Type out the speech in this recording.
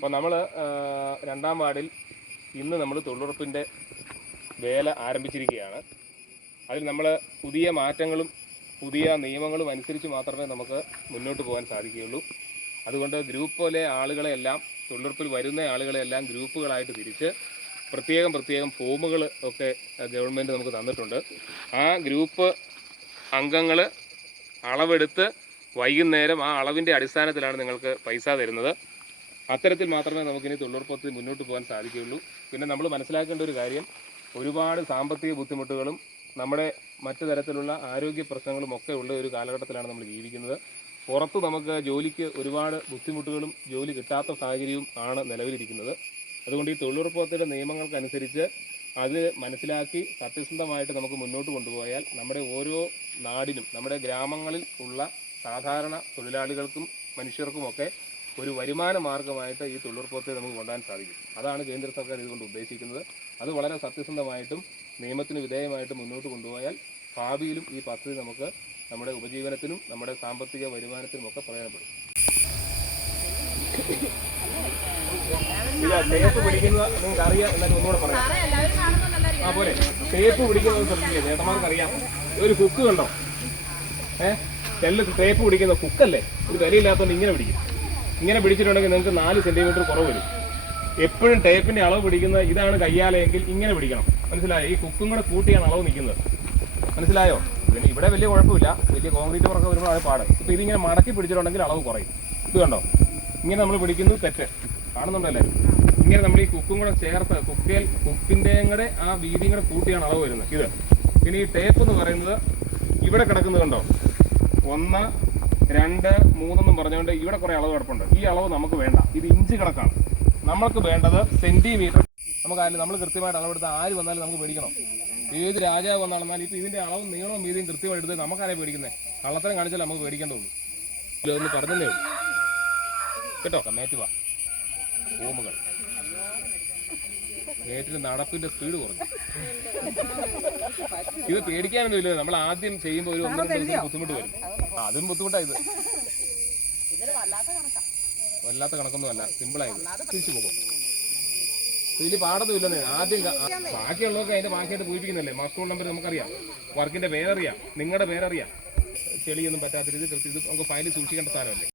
അപ്പോൾ നമ്മൾ രണ്ടാം വാർഡിൽ ഇന്ന് നമ്മൾ തൊഴിലുറപ്പിന്റെ വേല ആരംഭിച്ചിരിക്കുകയാണ്. അതിൽ നമ്മൾ പുതിയ മാറ്റങ്ങളും പുതിയ നിയമങ്ങളും അനുസരിച്ച് മാത്രമേ നമുക്ക് മുന്നോട്ട് പോകാൻ സാധിക്കുകയുള്ളൂ. അതുകൊണ്ട് ഗ്രൂപ്പ് ഗ്രൂപ്പിലെ ആളുകളെല്ലാം തൊഴിലുറപ്പിൽ വരുന്ന ആളുകളെല്ലാം ഗ്രൂപ്പുകളായിട്ട് തിരിച്ച് പ്രത്യേകം പ്രത്യേകം ഫോമുകൾ ഒക്കെ ഗവൺമെന്റ് നമുക്ക് തന്നിട്ടുണ്ട്. ആ ഗ്രൂപ്പ് അംഗങ്ങൾ അളവെടുത്ത് വൈകുന്നേരം ആ അളവിന്റെ അടിസ്ഥാനത്തിലാണ് നിങ്ങൾക്ക് പൈസ തരുന്നത്. അത്തരത്തിൽ മാത്രമേ നമുക്കിനി തൊഴിലുറപ്പത്തിൽ മുന്നോട്ട് പോകാൻ സാധിക്കുകയുള്ളൂ. പിന്നെ നമ്മൾ മനസ്സിലാക്കേണ്ട ഒരു കാര്യം ഒരുപാട് സാമ്പത്തിക ബുദ്ധിമുട്ടുകളും നമ്മുടെ മറ്റു തരത്തിലുള്ള ആരോഗ്യ പ്രശ്നങ്ങളും ഒക്കെ ഉള്ള ഒരു കാലഘട്ടത്തിലാണ് നമ്മൾ ജീവിക്കുന്നത്. പുറത്ത് നമുക്ക് ജോലിക്ക് ഒരുപാട് ബുദ്ധിമുട്ടുകളും ജോലി കിട്ടാത്ത സാഹചര്യവും ആണ് നിലവിലിരിക്കുന്നത്. അതുകൊണ്ട് ഈ തൊഴിലുറപ്പത്തിന്റെ നിയമങ്ങൾക്കനുസരിച്ച് അത് മനസ്സിലാക്കി സത്യസന്ധമായിട്ട് നമുക്ക് മുന്നോട്ട് കൊണ്ടുപോയാൽ നമ്മുടെ ഓരോ നാടിനും നമ്മുടെ ഗ്രാമങ്ങളിൽ ഉള്ള സാധാരണ തൊഴിലാളികൾക്കും മനുഷ്യർക്കുമൊക്കെ ഒരു വരുമാന മാർഗമായിട്ട് ഈ തൊഴിലുറപ്പത്തെ നമുക്ക് കൊണ്ടുപോകാൻ സാധിക്കും. അതാണ് കേന്ദ്ര സർക്കാർ ഇതുകൊണ്ട് ഉദ്ദേശിക്കുന്നത്. അത് വളരെ സത്യസന്ധമായിട്ടും നിയമത്തിന് വിധേയമായിട്ട് മുന്നോട്ട് കൊണ്ടുപോയാൽ ഭാവിയിലും ഈ പദ്ധതി നമുക്ക് നമ്മുടെ ഉപജീവനത്തിനും നമ്മുടെ സാമ്പത്തിക വരുമാനത്തിനും ഒക്കെ പ്രയോജനപ്പെടും. തേപ്പ് പിടിക്കുന്നത് നിങ്ങൾക്ക് അറിയാം എന്നാലും ഒന്നുകൂടെ പറയാം. ആ പോലെ തേപ്പ് പിടിക്കുന്നത് ശ്രദ്ധിക്കുക ചേട്ടന്മാർക്ക് അറിയാം. ഒരു കുക്ക് കണ്ടോ? ഏഹ് ചെല്ല് തേപ്പ് പിടിക്കുന്ന കുക്കല്ലേ ഒരു വിലയില്ലാത്തതുകൊണ്ട് ഇങ്ങനെ പിടിക്കും. ഇങ്ങനെ പിടിച്ചിട്ടുണ്ടെങ്കിൽ നിങ്ങൾക്ക് നാല് സെന്റിമീറ്റർ കുറവ് വരും. എപ്പോഴും ടേപ്പിന്റെ അളവ് പിടിക്കുന്ന ഇതാണ് കയ്യാലെങ്കിൽ ഇങ്ങനെ പിടിക്കണം. മനസ്സിലായോ? ഈ കുക്കും കൂടെ കൂട്ടിയാണ് അളവ് നിൽക്കുന്നത്. മനസ്സിലായോ? പിന്നെ ഇവിടെ വലിയ കുഴപ്പമില്ല. വലിയ കോൺക്രീറ്റ് വർക്ക് വരുമ്പോൾ അത് പാട്. ഇപ്പൊ ഇതിങ്ങനെ മടക്കി പിടിച്ചിട്ടുണ്ടെങ്കിൽ അളവ് കുറയും. ഇത് കണ്ടോ? ഇങ്ങനെ നമ്മൾ പിടിക്കുന്നത് തെറ്റ്. കാണുന്നുണ്ടല്ലേ ഇങ്ങനെ നമ്മൾ ഈ കുക്കും കൂടെ ചേർത്ത് കുക്കേൽ കുക്കിന്റെയും കൂടെ ആ വീതിയും കൂടെ കൂട്ടിയാണ് അളവ് വരുന്നത്. ഇത്. പിന്നെ ഈ ടേപ്പ് എന്ന് പറയുന്നത് ഇവിടെ കിടക്കുന്നത് കണ്ടോ? ഒന്ന് രണ്ട് മൂന്നെന്നും പറഞ്ഞുകൊണ്ട് ഇവിടെ കുറെ അളവ് കിടപ്പുണ്ട്. ഈ അളവ് നമുക്ക് വേണ്ട. ഇത് ഇഞ്ച് കണക്കാണ്. നമുക്ക് വേണ്ടത് സെന്റിമീറ്റർ നമുക്ക് അതിൽ നമ്മൾ കൃത്യമായിട്ട് അളവെടുത്ത് ആര് വന്നാലും നമുക്ക് പേടിക്കണം. ഏത് രാജാവ് വന്നാലും ഇപ്പൊ ഇതിന്റെ അളവും നീളവും വീതിയും കൃത്യമായിട്ട് എടുത്ത് നമുക്കാരെ പേടിക്കുന്നത് കള്ളത്തരം കാണിച്ചാൽ നമുക്ക് പേടിക്കേണ്ടതുള്ളൂ ഇതൊന്ന് പറഞ്ഞതേ കേട്ടോ? മേറ്റുവാ വാ. റൂമുകൾ ഗേറ്റിൽ നടപ്പിന്റെ സ്പീഡ് കുറഞ്ഞു. ഇത് പേടിക്കാനൊന്നും ഇല്ല നമ്മൾ ആദ്യം ചെയ്യുമ്പോൾ ഒരു ഒന്നര ദിവസം ബുദ്ധിമുട്ട് വരും. അതും ബുദ്ധിമുട്ടായത് വല്ലാത്ത കണക്കൊന്നും അല്ല സിമ്പിളായത് തിരിച്ചു പോകും. ഇതിൽ പാടൊന്നും ഇല്ലെന്ന് ആദ്യം ബാക്കിയുള്ളതൊക്കെ അതിന്റെ ബാക്കിയായിട്ട് പൂരിപ്പിക്കുന്നല്ലേ മാസ്റ്റർ നമ്പർ നമുക്കറിയാം. വർക്കിന്റെ പേരറിയാം. നിങ്ങളുടെ പേരറിയാം. ചെളിയൊന്നും പറ്റാത്ത രീതി കൃത്യം ഇത് നമുക്ക് ഫയലിൽ സൂക്ഷിക്കേണ്ട സാധനമല്ലേ?